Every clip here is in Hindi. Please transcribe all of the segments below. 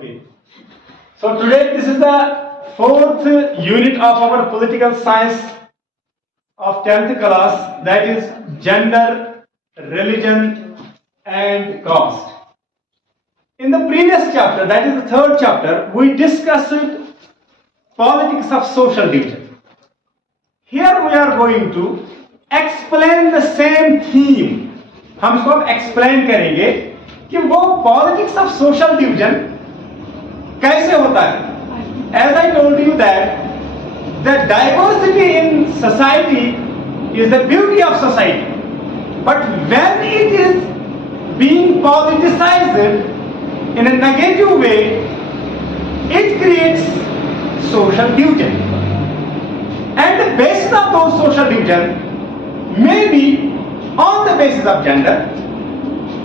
Okay. So today this is the fourth unit of our political science of 10th class, that is gender, religion and caste. In the previous chapter, that is the third chapter, we discussed politics of social division. Here we are going to explain the same theme. हम इसको अब explain करेंगे कि वो politics of social division कैसे होता है. As I told you that the diversity in society is the beauty of society, but when it is being politicized in a negative way, it creates social division. And the basis of those social division may be on the basis of gender,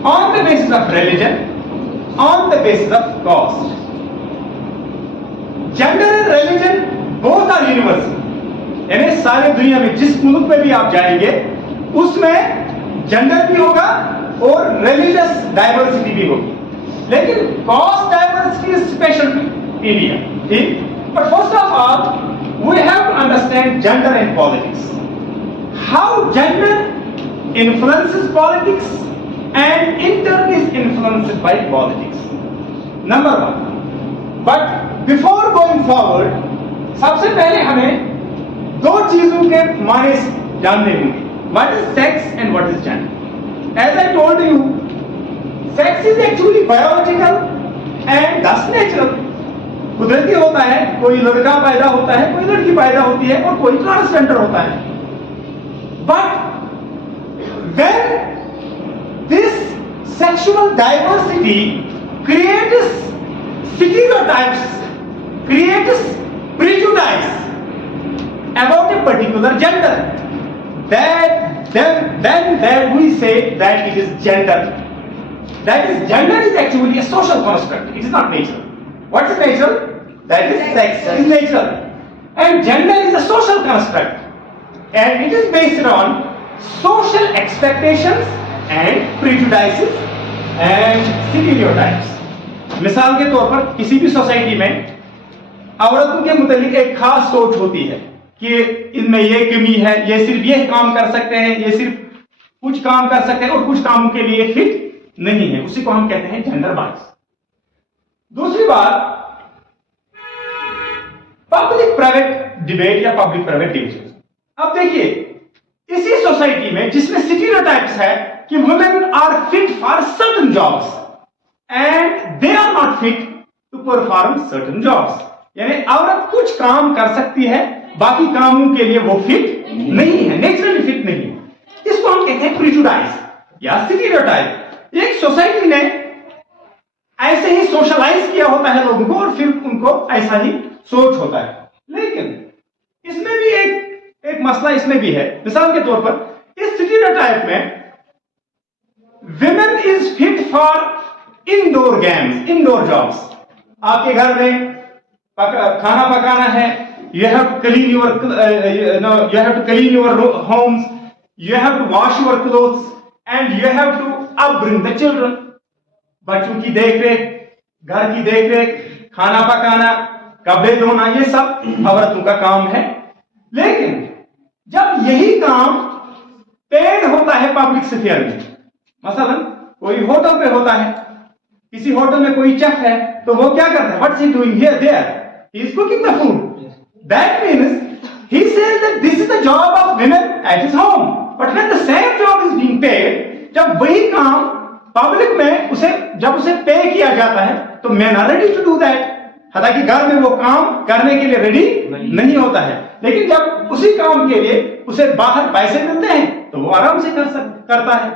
on the basis of religion, on the basis of caste. Gender and religion both are universal. यानी सारे दुनिया में जिस मुल्क में भी आप जाएंगे उसमें जेंडर भी होगा और रिलीजियस डाइवर्सिटी भी होगी, लेकिन caste diversity is special to India. ठीक, but first of all we have to understand gender in politics, how gender influences politics and intern is influenced by politics. Number one. But before going forward, सबसे पहले हमें दो चीजों के माने जानने होंगे. What is sex and what is gender? As I told you, sex is actually biological and thus natural. कुदरती होता है, कोई लड़का पैदा होता है, कोई लड़की पैदा होती है और कोई ट्रांसजेंडर होता है. But when this sexual diversity creates stereotypes, creates prejudice about a particular gender, then we say that it is gender. That is, gender is actually a social construct. It is not natural. What is natural? That is, sex is natural. And gender is a social construct. And it is based on social expectations and prejudices and stereotypes. मिसाल के तौर पर किसी भी सोसाइटी में औरतों के मुतालिक एक खास सोच होती है कि इनमें ये कमी है, ये सिर्फ ये काम कर सकते हैं, ये सिर्फ कुछ काम कर सकते हैं और कुछ कामों के लिए फिट नहीं है. उसी को हम कहते हैं जेंडर बायस. दूसरी बात, पब्लिक प्राइवेट डिबेट या पब्लिक प्राइवेट डिविजन. अब देखिए, इसी सोसाइटी में जिसमें स्टीरियोटाइप्स है कि women are fit for certain jobs and they are not fit to perform certain jobs, यानी औरत कुछ काम कर सकती है, बाकी कामों के लिए वो फिट नहीं है, नेचुरली फिट नहीं है. इसको हम कहते हैं प्रिजुडाइज या स्टीरियोटाइप. एक सोसाइटी ने ऐसे ही सोशलाइज किया होता है लोगों को और फिर उनको ऐसा ही सोच होता है. लेकिन इसमें भी एक मसला इसमें भी है. मिसाल के तौर पर इस स्टीरियोटाइप में women is fit for indoor games, indoor jobs. आपके घर में खाना पकाना है, you have to clean your you have to clean your homes, you have to wash your clothes and you have to upbring the children. बच्चों की देखरेख, घर की देखरेख, खाना पकाना, कपड़े धोना, ये सब औरतों का काम है. लेकिन जब यही काम पेड होता है पब्लिक स्फीयर में, मसलन कोई होटल पे होता है, किसी होटल में कोई शेफ है, तो वो क्या करता है? What's he doing here? There he is cooking the food. That means he says that this is the job of women at his home. But when the same job is being paid, जब वही काम पब्लिक में जब उसे पे किया जाता है, तो men are ready to do that. हालांकि घर में वो काम करने के लिए रेडी नहीं होता है, लेकिन जब उसी काम के लिए उसे बाहर पैसे मिलते हैं तो वो आराम से करता है.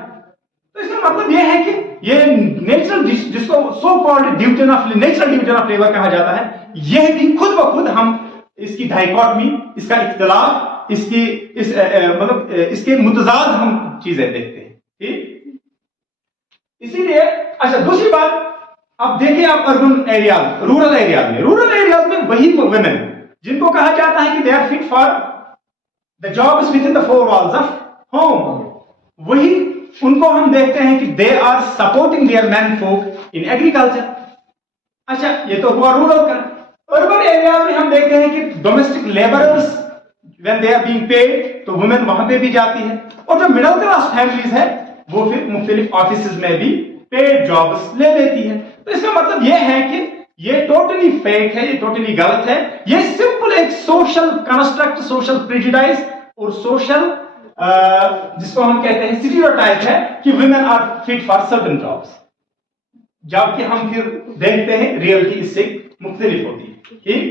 तो इसका मतलब यह है कि ये नेचुरल, जिसको so called division of natural division of labour कहा जाता है, यह भी खुद ब खुद हम इसकी डाइकोटमी, इसका इख्तिलाफ, मतलब इसके मुतजाद हम चीजें देखते हैं. ठीक, इसीलिए अच्छा, दूसरी बात, अब देखिए आप अर्बन एरियाज, रूरल एरियाज में वही वुमेन जिनको कहा जाता है कि they are fit for the job within the four walls of home, वही उनको हम देखते हैं कि they are supporting their man folk in agriculture. अच्छा, ये तो हुआ रूरल का। अर्बन एरिया में हम देखते हैं कि domestic labourers when they are being paid, तो वुमेन वहां पे भी जाती है। और जो मिडिल क्लास फैमिलीज है वो फिर मुख्तलिफ ऑफिस में भी पेड जॉब्स ले लेती है। तो इसका मतलब यह है कि ये टोटली फेक है, ये टोटली गलत है। ये सिंपल एक सोशल कंस्ट्रक्ट, सोशल प्रेजुडाइज और सोशल जिसको हम कहते हैं स्टीरियोटाइप है कि women are fit for certain jobs, जबकि हम फिर देखते हैं रियलिटी इससे मुख्तलिफ होती है। ठीक।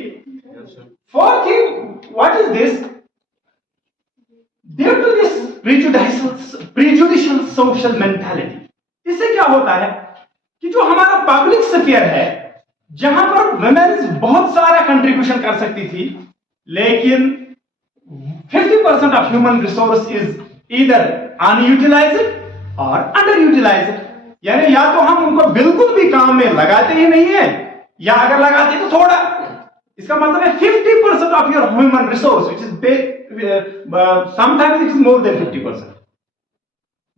Fourth thing, what is this? Due to this prejudicial social mentality, इससे क्या होता है कि जो हमारा पब्लिक स्फीयर है, जहां पर वुमेन्स बहुत सारा कंट्रीब्यूशन कर सकती थी, लेकिन 50% of human resource is either unutilised और अंडर-यूटिलाइज्ड। यानी या तो हम उनको बिल्कुल भी काम में लगाते ही नहीं है, या अगर लगाते हैं तो थोड़ा। इसका मतलब है 50% of your human resource which is sometimes it is more than 50%,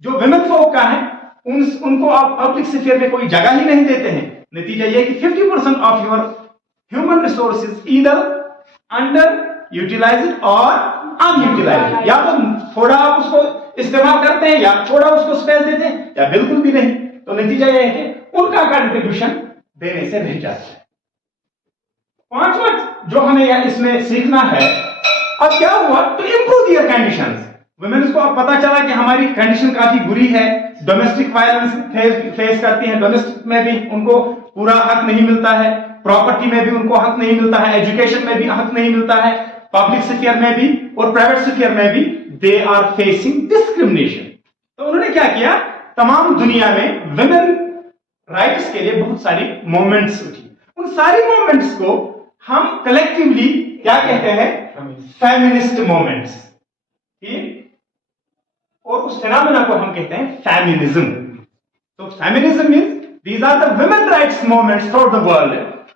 जो वुमेन folk का है उनको आप पब्लिक स्फीयर में कोई जगह ही नहीं देते हैं। नतीजा यह कि 50% of your human resources either underutilised और अनयूटिलाइज्ड, या तो थोड़ा आप उसको इस्तेमाल करते हैं, या थोड़ा उसको स्पेस देते हैं, या बिल्कुल भी नहीं। तो नतीजा यह है कि उनका कंट्रीब्यूशन देने से रह जाता है। पांचवा जो हमें इसमें सीखना है, अब क्या हुआ तो इंप्रूव दियर कंडीशंस। वुमेन्स को अब पता चला कि हमारी कंडीशन काफी बुरी है, डोमेस्टिक वायलेंस फेस करती हैं, डोमेस्टिक में भी उनको पूरा हक नहीं मिलता है, प्रॉपर्टी में भी उनको हक नहीं मिलता है, एजुकेशन में भी हक नहीं मिलता है, पब्लिक स्फीयर में भी और प्राइवेट स्फीयर में भी दे आर फेसिंग डिस्क्रिमिनेशन। तो उन्होंने क्या किया, तमाम दुनिया में वुमेन राइट्स के लिए बहुत सारी मूवमेंट्स उठी। उन सारी मूवमेंट्स को हम कलेक्टिवली क्या कहते हैं, फेमिनिस्ट मूवमेंट्स। ठीक। और उस फिनोमेना को हम कहते हैं फेमिनिज्म। तो feminism means these are the women rights movements throughout the world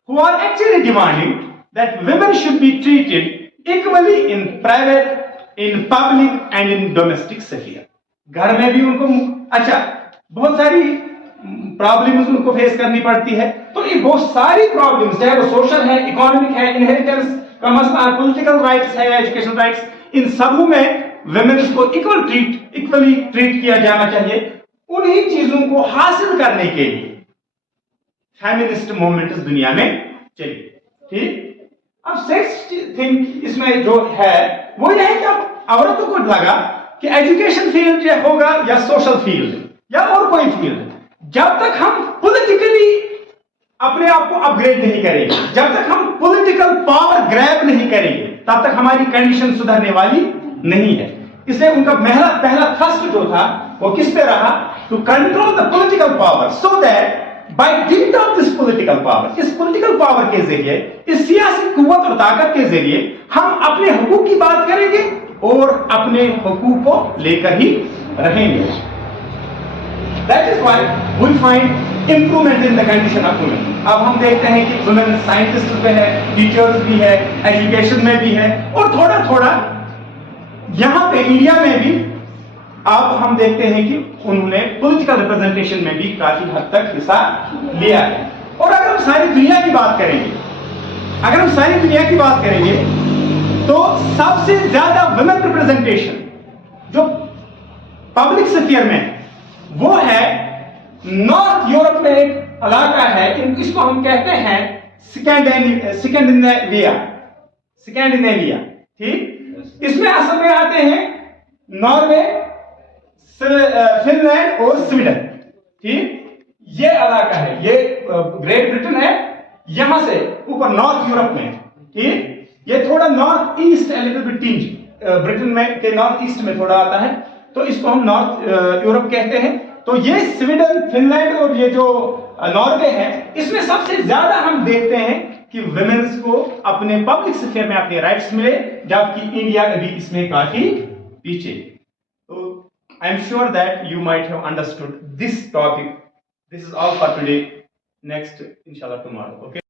who are actually demanding that women should be treated equally in private, in public and in domestic sphere। घर में भी उनको अच्छा बहुत सारी प्रॉब्लम्स उनको फेस करनी पड़ती है। तो ये बहुत सारी प्रॉब्लम्स, चाहे वो सोशल है, इकोनॉमिक है, इनहेरिटेंस का मसला, पॉलिटिकल राइट्स है, एजुकेशन राइट्स, इन सब में वुमेन्स को इक्वली ट्रीट किया जाना चाहिए। उन्हीं चीजों को हासिल करने के लिए फेमिनिस्ट मूवमेंट इस दुनिया में चली। ठीक। अब सेक्स थिंग इसमें जो है वो यह है कि अब औरतों को लगा कि एजुकेशन फील्ड होगा या सोशल फील्ड या और कोई फील्ड, जब तक हम पॉलिटिकली अपने आप को अपग्रेड नहीं करेंगे, जब तक हम पॉलिटिकल पावर ग्रैब नहीं करेंगे, तब तक हमारी कंडीशन सुधरने वाली नहीं है। इसलिए उनका पहला थ्रस्ट जो था वो किस पे रहा, to control the political power so that by dint of this political power, इस पॉलिटिकल पावर के जरिए, इस सियासी कुव्वत और ताकत के जरिए हम अपने हुकूक की बात करेंगे और अपने हुकूक को लेकर ही रहेंगे। That is why we find improvement in the condition of women. अब हम देखते हैं कि वुमेन साइंटिस्ट पे है, टीचर्स भी है, एजुकेशन में भी है, और थोड़ा थोड़ा यहां पे इंडिया में भी अब हम देखते हैं कि उन्होंने पॉलिटिकल रिप्रेजेंटेशन में भी काफी हद तक हिस्सा लिया है। और अगर हम सारी दुनिया की बात करेंगे, तो सबसे ज्यादा वुमेन रिप्रेजेंटेशन जो पब्लिक स्फीयर में वो है नॉर्थ यूरोप में एक इलाका है, इसको हम कहते हैं स्कैंडिनेविया। ठीक। इसमें असल में आते हैं नॉर्वे, फिनलैंड और स्वीडन। ठीक। ये इलाका है, ये ग्रेट ब्रिटेन है, यहां से ऊपर नॉर्थ यूरोप में। ठीक। ये थोड़ा नॉर्थ ईस्ट ब्रिटेन में के नॉर्थ ईस्ट में थोड़ा आता है, तो इसको हम नॉर्थ यूरोप कहते हैं। तो ये स्वीडन, फिनलैंड और ये जो नॉर्वे है, इसमें सबसे ज्यादा हम देखते हैं कि वुमेन्स को अपने पब्लिक स्फीयर में अपने राइट्स मिले, जबकि इंडिया अभी इसमें काफी पीछे। तो I am sure that you might have understood this topic. This is all for today. Next, inshallah, tomorrow. Okay.